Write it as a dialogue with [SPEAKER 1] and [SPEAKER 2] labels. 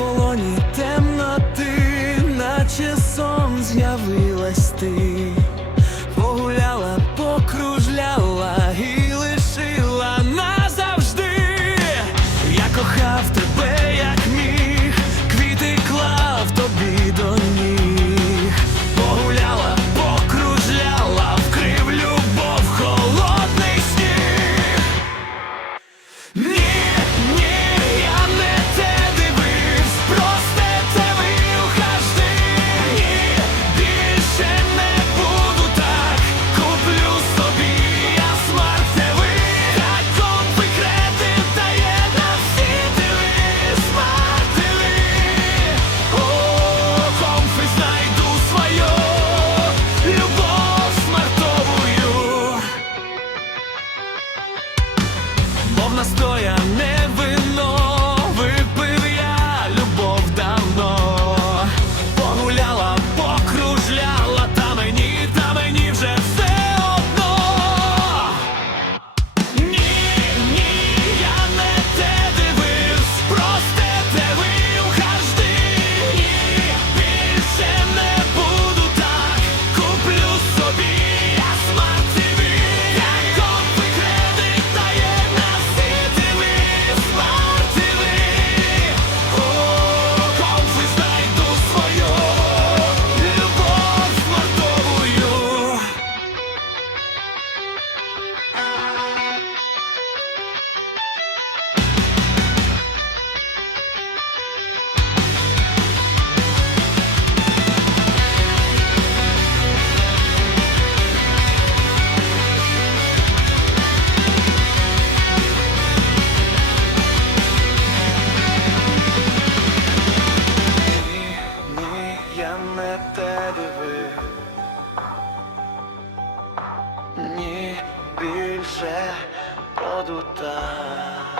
[SPEAKER 1] полоні. Мов сто é produtar.